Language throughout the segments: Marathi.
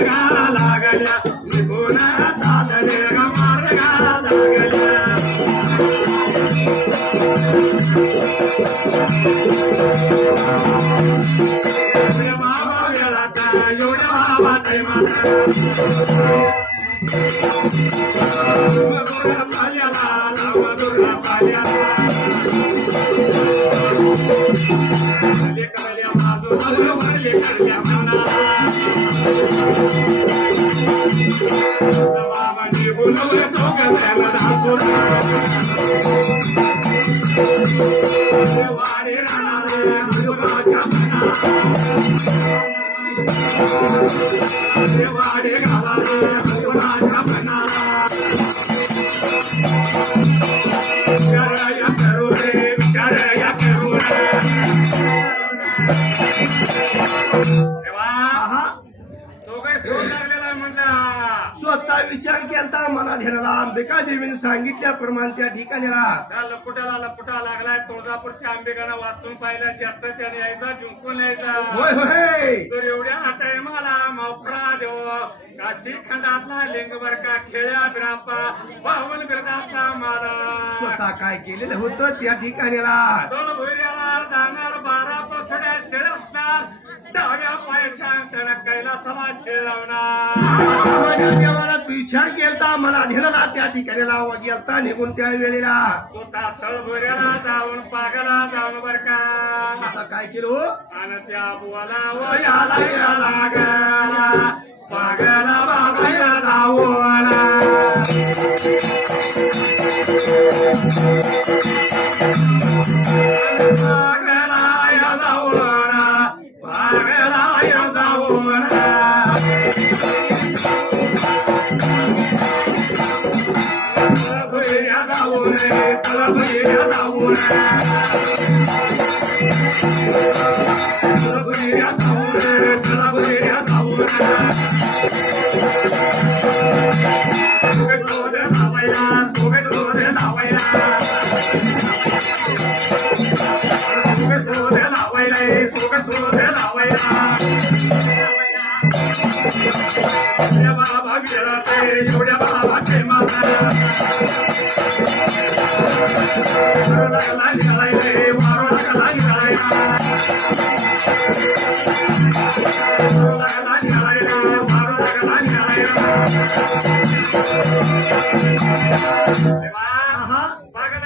मार्गा लागल्या निघून चालले ग मार्गा लागल्या बाबा वेळात एवढ्या बाबा ते माता पाल्याला मधुरा पाल्याला लेकरल्या माझं लेकरल्या मनाला बाबा निघून चौकल्याला दाखवला वाडे राहणारे मधुराच्या मनाला वाडे गावाला मधुराच्या मनाला विचारया करू रे विचारया करू रे स्वतः विचार केलता मना ध्यानाला अंबिका देवीने सांगितल्याप्रमाणे त्या ठिकाणीला त्या लपुटा लागलाय तुळजापूरच्या अंबिकांना वाचून पाहिलं ज्याचं त्याने यायचा जिंकून यायचा होय होय तर एवढ्या हाताय मला मोकळा देव काशी खंडातला लिंगबर का खेळ्या बिरापा बावन बिरदाचा मला स्वतः काय केलेलं होतं त्या ठिकाणीला दोन भैर्याला जाणार 12 पसड्या शेळ असणार डाव्या पायाच्या अंगठ्याला कैलासाला शेळ लावणार माझ्या देवाला विचार केलता मला ध्यानाला त्या ठिकाणीला गेलता निघून त्या वेळेला स्वतः तळभोऱ्याला जाऊन पागाला जाऊन बर का आता काय केलं आणि त्या बुवाला वयाला याला गला सागरा बाबाया जावला पागला या जावला पागला या जावला भैया जावले तला भैया जावला भैया जावले तला भैया जावला सोगे लावायला सोगे लावायला सोगे लावायला एवढ्या बाबा गेला ते एवढ्या बाबाचे माता लागला निघालाय वारो लागला निघालाय लागला निघालाय वारो लागला निघालाय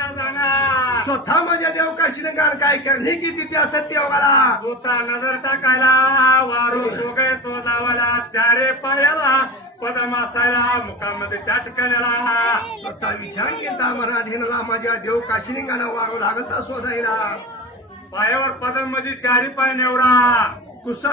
स्वतः माझ्या देवकाशीने काय करणे किती त्या सत्यवाला स्वतः नजर टाकायला वारू सोगे सोलावाला चारे पायाला पदमासायला मुखामध्ये त्या ठिकाणाला स्वतः विचार केला मना ध्यानाला माझ्या देवकाशीने गाणं वागू लागता शोधायला पायावर पदम म्हणजे चारी पाय नेवरा कुसा